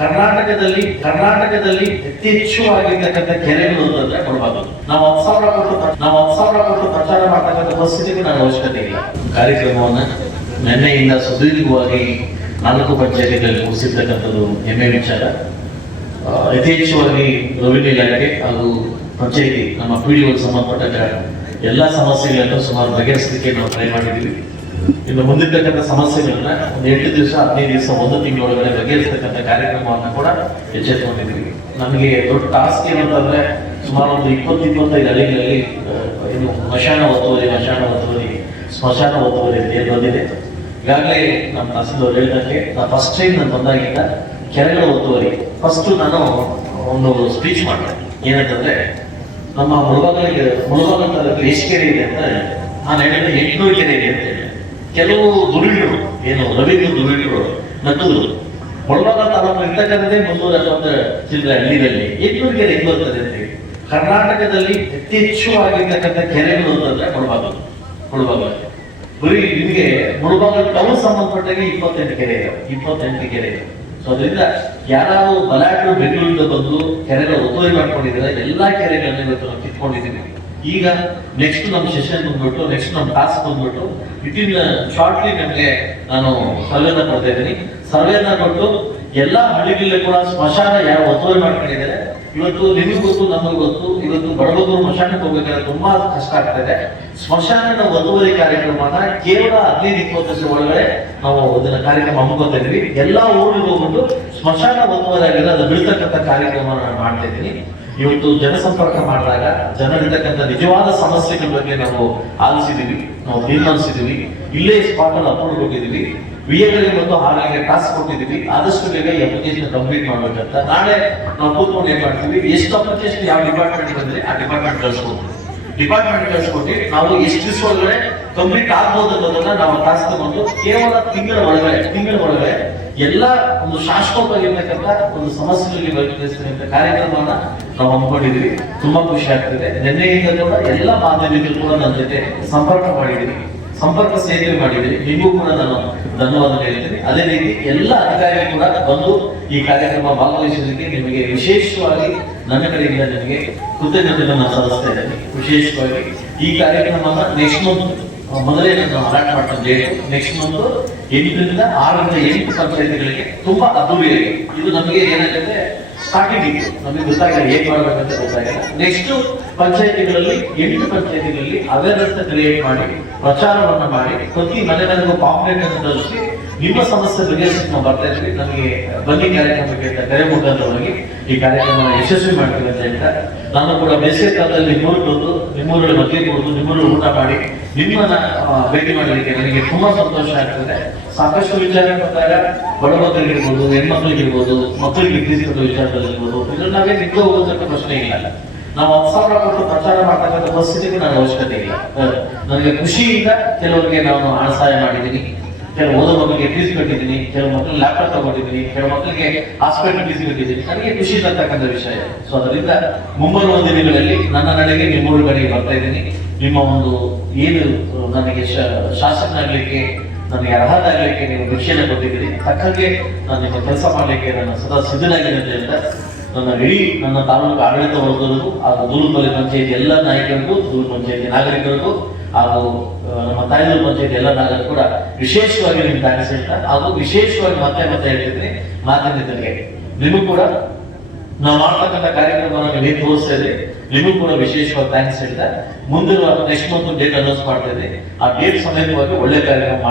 ಕರ್ನಾಟಕದಲ್ಲಿ ಅತಿ ಹೆಚ್ಚುವಾಗಿರ್ತಕ್ಕಂಥ ಕೆರೆಗಳು ಅಂತಂದ್ರೆ ಮುಳಬಾಗಿಲು. ನಾವು 10,000 ಕೊಟ್ಟು ಪ್ರಚಾರ ಮಾಡತಕ್ಕಂಥ ಪರಿಸ್ಥಿತಿಗೂ ನನ್ನ ಅವಶ್ಯಕತೆ ಇಲ್ಲ. ಕಾರ್ಯಕ್ರಮವನ್ನ ನಿನ್ನೆಯಿಂದ ಸುದೀರ್ಘವಾಗಿ 4 ಪಂಚಾಯತಿಗಳಲ್ಲಿ ಮುಗಿಸಿರ್ತಕ್ಕಂಥದ್ದು ಹೆಮ್ಮೆ ವಿಚಾರ. ಯಥೇಚ್ಛವಾಗಿ ರೆವಿನ್ಯೂ ಇಲಾಖೆ ಹಾಗೂ ಪಂಚಾಯತಿ ನಮ್ಮ PDO ಸಂಬಂಧಪಟ್ಟ ಎಲ್ಲ ಸಮಸ್ಯೆಗಳನ್ನು ಸುಮಾರು ಬಗೆಹರಿಸಲಿಕ್ಕೆ ನಾವು ಟ್ರೈ ಮಾಡಿದ್ದೀವಿ. ಇನ್ನು ಮುಂದಿರ್ತಕ್ಕಂಥ ಸಮಸ್ಯೆಗಳನ್ನ ಒಂದು 8 ದಿವಸ 15 ದಿವಸ 1 ತಿಂಗಳೊಳಗಡೆ ಬಗೆಹರಿಸ್ತಕ್ಕಂಥ ಕಾರ್ಯಕ್ರಮವನ್ನು ಕೂಡ ಎಚ್ಚೆತ್ತುಕೊಂಡಿದ್ದೀವಿ. ನಮಗೆ ದೊಡ್ಡ ಟಾಸ್ಕ್ ಏನಂತಂದ್ರೆ ಸುಮಾರು ಒಂದು 20-25 ಹಳ್ಳಿಗಳಲ್ಲಿ ಇದು ಸ್ಮಶಾನ ಒತ್ತುವರಿ ಏನು ಬಂದಿದೆ. ಈಗಾಗಲೇ ನಮ್ಮ ತಹಸೀಲ್ದಾರ್ ಹೇಳಿದಂಗೆ ಫಸ್ಟ್ ಟೈಮ್ ನಾನು ಬಂದಾಗಿಂದ ಕೆರೆಗಳ ಒತ್ತುವರಿ ಫಸ್ಟ್ ನಾನು ಒಂದು ಸ್ಪೀಚ್ ಮಾಡಿದೆ. ಏನಂತಂದ್ರೆ ನಮ್ಮ ಮುಳಬಾಗಿಲು ಎಷ್ಟು ಕೆರೆ ಇದೆ ಅಂತ ನಾನು ಹೇಳಿದ್ರೆ 800 ಕೆರೆ ಇದೆ ಅಂತ ಹೇಳಿ ಕೆಲವು ದುರಿಗಳು ಏನು ರವಿಗಳು ದುರಿಗಳು ನಕ್ಕದ್ರು. ಮುಳಬಾಗಿಲು ತಾಲೂಕು ಇರ್ತಕ್ಕಂಥದ್ದೇ 360 ಚಿಲ್ಲರೆ ಹಳ್ಳಿಗಳಲ್ಲಿ 800 ಕೆರೆ ಹೆಂಗ್ ಬರ್ತದೆ ಅಂತ ಹೇಳಿ. ಕರ್ನಾಟಕದಲ್ಲಿ ಅತಿ ಹೆಚ್ಚುವಾಗಿರ್ತಕ್ಕಂಥ ಕೆರೆಗಳು ಅಂತಂದ್ರೆ ಮುಳಬಾಗಿಲು. ಬರೀ ನಿಮಗೆ ಮುಳಬಾಗಿಲು ಟೌನ್ ಸಂಬಂಧಪಟ್ಟಾಗ 28 ಕೆರೆ ಇದೆ. ಸೊ ಅದರಿಂದ ಯಾರಾದ್ರೂ ಬಲಾಢ್ಯರು ಬೆಂಗಳೂರಿಂದ ಬಂದು ಕೆರೆಗಳ ಒತ್ತುವರಿ ಮಾಡ್ಕೊಂಡಿದ್ದಾರೆ, ಎಲ್ಲಾ ಕೆರೆಗಳನ್ನ ಇವತ್ತು ನಾವು ಕಿತ್ಕೊಂಡಿದ್ದೀವಿ. ಈಗ ನೆಕ್ಸ್ಟ್ ನಮ್ಮ ಸೆಷನ್ ಬಂದ್ಬಿಟ್ಟು ನೆಕ್ಸ್ಟ್ ನಮ್ಮ ಟಾಸ್ಕ್ ಬಂದ್ಬಿಟ್ಟು ಇಟ್ ಶಾರ್ಟ್ಲಿ ನಮಗೆ ನಾನು ಸರ್ವೇನ ಕೊಡ್ತಾ ಇದ್ದೀನಿ. ಸರ್ವೇನ ಕೊಟ್ಟು ಎಲ್ಲಾ ಹಳ್ಳಿಗಳಲ್ಲಿ ಕೂಡ ಸ್ಮಶಾನ ಯಾವ ಒತ್ತುವರಿ ಮಾಡ್ಕೊಂಡಿದ್ದಾರೆ. ಇವತ್ತು ನಿಮಗೆ ಗೊತ್ತು, ನಮಗೆ ಗೊತ್ತು, ಇವತ್ತು ಬಡಬಗರು ಸ್ಮಶಾನಕ್ಕೆ ಹೋಗ್ಬೇಕಾದ್ರೆ ತುಂಬಾ ಕಷ್ಟ ಆಗ್ತದೆ. ಸ್ಮಶಾನದ ಒತ್ತುವರಿ ಕಾರ್ಯಕ್ರಮನ ಕೇವಲ 15-20 ವರ್ಷ ಒಳಗಡೆ ನಾವು ಅದನ್ನ ಕಾರ್ಯಕ್ರಮ ಹಮ್ಮಿಕೊತಾ ಇದೀವಿ. ಎಲ್ಲಾ ಊರಿಗೆ ಹೋಗ್ಬಿಟ್ಟು ಸ್ಮಶಾನ ಒತ್ತುವರಿ ಆಗಿದ್ರೆ ಅದು ಬೀಳ್ತಕ್ಕಂಥ ಕಾರ್ಯಕ್ರಮ ನಾನು ಮಾಡ್ತಾ ಇದ್ದೀನಿ. ಇವತ್ತು ಜನಸಂಪರ್ಕ ಮಾಡಿದಾಗ ಜನರಿರ್ತಕ್ಕಂಥ ನಿಜವಾದ ಸಮಸ್ಯೆಗಳ ಬಗ್ಗೆ ನಾವು ಆಲಿಸಿದೀವಿ, ನಾವು ತೀರ್ಮಾನಿಸಿದೀವಿ. ಇಲ್ಲೇ ಸ್ಪಾಟ್ ಅಲ್ಲಿ ಅಪ್ಲೋಡ್ ಕೊಟ್ಟಿದ್ದೀವಿ. ವಿಎಗಳಿಗೆ ಬಂದು ಹಾಗಾಗಿ ಟಾಸ್ಕ್ ಕೊಟ್ಟಿದ್ದೀವಿ. ಆದಷ್ಟು ಬೇಗ ಈ ಅಪ್ಲಿಕೇಶನ್ ಕಂಪ್ಲೀಟ್ ಮಾಡ್ಬೇಕಂತ. ನಾಳೆ ನಾವು ಕೂತ್ಕೊಂಡು ಏನ್ ಮಾಡ್ತೀವಿ, ಎಷ್ಟು ಅಪ್ಲಿಕೇಶನ್ ಯಾವ ಡಿಪಾರ್ಟ್ಮೆಂಟ್ ಬಂದ್ರೆ ಆ ಡಿಪಾರ್ಟ್ಮೆಂಟ್ ಕಳ್ಸ್ಕೊಡ್ತೀವಿ. ನಾವು ಎಷ್ಟು ದಿವಸ ಒಳಗಡೆ ಕಂಪ್ಲೀಟ್ ಆಗ್ಬೋದು ಅನ್ನೋದನ್ನ ನಾವು ಟಾಸ್ಕ್ ತಗೊಂಡು ಕೇವಲ ತಿಂಗಳ ಒಳಗಡೆ ಎಲ್ಲ ಒಂದು ಶಾಶ್ವತವಾಗಿರ್ತಕ್ಕಂಥ ಒಂದು ಸಮಸ್ಯೆಗಳಿಗೆ ಬಗೆಹರಿಸ್ತಕ್ಕಂಥ ಕಾರ್ಯಕ್ರಮವನ್ನ ನಾವು ಹಮ್ಮಿಕೊಂಡಿದ್ದೀವಿ. ತುಂಬಾ ಖುಷಿ ಆಗ್ತಿದೆ. ನಿನ್ನೆಯಿಂದ ಕೂಡ ಎಲ್ಲ ಮಾಧ್ಯಮಗಳು ಕೂಡ ನನ್ನ ಜೊತೆ ಸಂಪರ್ಕ ಸೇವೆ ಮಾಡಿದ್ದೀರಿ. ನಿಮಗೂ ಕೂಡ ನಾನು ಧನ್ಯವಾದ ಹೇಳ್ತೀನಿ. ಅದೇ ರೀತಿ ಎಲ್ಲ ಅಧಿಕಾರಿಗಳು ಕೂಡ ಬಂದು ಈ ಕಾರ್ಯಕ್ರಮ ಭಾಗವಹಿಸೋದಕ್ಕೆ ನಿಮಗೆ ವಿಶೇಷವಾಗಿ ನನ್ನ ಕಡೆಯಿಂದ ನನಗೆ ಕೃತಜ್ಞತೆಯನ್ನು ಸಲ್ಲಿಸ್ತಾ ಇದ್ದೇನೆ. ವಿಶೇಷವಾಗಿ ಈ ಕಾರ್ಯಕ್ರಮನ ನೆಕ್ಸ್ಟ್ ಮಂತ್ ಮೊದಲೇ ನಾನು ಅಲಾಟ್ ಮಾಡ್ತೀನಿ ಡೇಟ್. ನೆಕ್ಸ್ಟ್ ಮಂತ್ 8ರಿಂದ 6 ಪಂಚಾಯತಿಗಳಿಗೆ ತುಂಬಾ ಅದ್ದೂರಿಯಾಗಿ ಇದು ನಮಗೆ ಏನಾಗುತ್ತೆ ಸ್ಟಾರ್ಟಿಂಗ್ ನಮಗೆ ಗೊತ್ತಾಗಿಲ್ಲ, ಏನ್ ಮಾಡ್ಬೇಕಂತ ಗೊತ್ತಾಗಿಲ್ಲ. ನೆಕ್ಸ್ಟ್ ಪಂಚಾಯತಿಗಳಲ್ಲಿ 8 ಪಂಚಾಯತಿಗಳಲ್ಲಿ ಅವೇರ್ನೆಸ್ ಕ್ರಿಯೇಟ್ ಮಾಡಿ ಪ್ರಚಾರವನ್ನ ಮಾಡಿ ಪ್ರತಿ ಮನೆಗಳಿಗೂ ಪಾಂಪ್ಲೆಟ್ ಅನ್ನು ತರಿಸಿ ನಿಮ್ಮ ಸಮಸ್ಯೆ ಬಗೆಹರಿಸಿ ನಾವು ಬರ್ತಾ ಇದ್ವಿ. ನಮಗೆ ಬನ್ನಿ ಕಾರ್ಯಕ್ರಮಕ್ಕೆ ಕರೆ ಮುಖಾಂತರವಾಗಿ ಈ ಕಾರ್ಯಕ್ರಮ ಯಶಸ್ವಿ ಮಾಡ್ತೀವಿ ಅಂತ ಹೇಳ್ತಾ ನಾನು ಕೂಡ ಬೇಸಿಗೆ ಕಾಲದಲ್ಲಿ ನಿಮ್ಮೂರಲ್ಲಿ ಮಧ್ಯೆ ಕೊಟ್ಟು ನಿಮ್ಮೂರಲ್ಲಿ ಊಟ ಮಾಡಿ ನಿಮ್ಮನ್ನ ಭೇಟಿ ಮಾಡಲಿಕ್ಕೆ ನನಗೆ ತುಂಬಾ ಸಂತೋಷ ಆಗ್ತದೆ. ಸಾಕಷ್ಟು ವಿಚಾರ ಬಂದಾಗ ಬಡಬಗರಿಗಿರ್ಬೋದು, ಹೆಣ್ಮಕ್ಳಿಗಿರ್ಬೋದು, ಮಕ್ಕಳಿಗೆ ತಿಳಿಸಿದ ವಿಚಾರದಲ್ಲಿರ್ಬೋದು, ಇದ್ರಲ್ಲಿ ನಾವೇ ನಿಂತು ಹೋಗೋದಕ್ಕೆ ಪ್ರಶ್ನೆ ಇಲ್ಲ. ನಾವು 10,000 ಕೊಟ್ಟು ಪ್ರಚಾರ ಮಾಡತಕ್ಕಂಥ ಪರಿಸ್ಥಿತಿಗೂ ನನ್ನ ಅವಶ್ಯಕತೆ ಇಲ್ಲ. ನನಗೆ ಖುಷಿಯಿಂದ ಕೆಲವರಿಗೆ ನಾನು ಹಣ ಸಹಾಯ ಮಾಡಿದ್ದೀನಿ, ಕೆಲವು ಓದೋ ಮಕ್ಕಳಿಗೆ ಫೀಸ್ ಕಟ್ಟಿದ್ದೀನಿ, ಕೆಲವು ಮಕ್ಕಳಿಗೆ ಲ್ಯಾಪ್ಟಾಪ್ ತಗೊಂಡಿದ್ದೀನಿ, ಕೆಲವು ಮಕ್ಕಳಿಗೆ ಹಾಸ್ಪಿಟಲ್ ಫೀಸ್ ಕಟ್ಟಿದ್ದೀನಿ. ನನಗೆ ಖುಷಿ ಇರತಕ್ಕಂಥ ವಿಷಯ. ಸೊ ಅದರಿಂದ ಮುಂಬರುವ ದಿನಗಳಲ್ಲಿ ನನ್ನ ನಡೆಗೆ ನಿಮ್ಮೂರ ಕಡೆಗೆ ಬರ್ತಾ ಇದ್ದೀನಿ. ನಿಮ್ಮ ಒಂದು ಏನು ನನಗೆ ಶಾಸಕನಾಗ್ಲಿಕ್ಕೆ ನನಗೆ ಅರ್ಹತೆ ಆಗ್ಲಿಕ್ಕೆ ನೀವು ಭಿಕ್ಷೆಯನ್ನು ಕೊಟ್ಟಿದ್ದೀರಿ. ತಕ್ಕಂಗೆ ನಾನು ನಿಮ್ಮ ಕೆಲಸ ಮಾಡಲಿಕ್ಕೆ ನಾನು ಸದಾ ಸಿದ್ಧನಾಗಿರೋದ್ರಿಂದ ನನ್ನ ತಾಲೂಕು ಆಡಳಿತ ವರ್ಗದವರಿಗೂ ಹಾಗೂ ದೂರುಪಲ್ಲಿ ಪಂಚಾಯತಿ ಎಲ್ಲ ನಾಯಕರಿಗೂ, ದೂರು ಪಂಚಾಯತಿ ನಾಗರಿಕರಿಗೂ ಹಾಗೂ ನಮ್ಮ ತಾಯಿದೂರು ಪಂಚಾಯತಿ ಎಲ್ಲ ನಾಗರಿಕರು ಕೂಡ ವಿಶೇಷವಾಗಿ ನಿಮ್ಗೆ ಥ್ಯಾಂಕ್ಸ್ ಹೇಳ್ತಾ, ಹಾಗೂ ವಿಶೇಷವಾಗಿ ಮತ್ತೆ ಹೇಳ್ತಿದ್ದೀನಿ ಮಾಧ್ಯಮದವರಿಗೆ ನಿಮಗೂ ಕೂಡ ನಾವು ಮಾಡ್ತಕ್ಕಂಥ ಕಾರ್ಯಕ್ರಮವನ್ನು ನೀವು ತೋರಿಸ್ತಾ ಇದ್ರಿ. ನಿಮಗೂ ಕೂಡ ವಿಶೇಷವಾಗಿ ಥ್ಯಾಂಕ್ಸ್ ಹೇಳ್ತಾ ಮುಂದಿನ ನೆಕ್ಸ್ಟ್ ಮಂತ್ ಡೇಟ್ ಅನೌನ್ಸ್ ಮಾಡ್ತಾ ಇದ್ದೀನಿ. ಆ ಡೇಟ್ ಸಮೇತವಾಗಿ ಒಳ್ಳೆ ಕಾರ್ಯಕ್ರಮ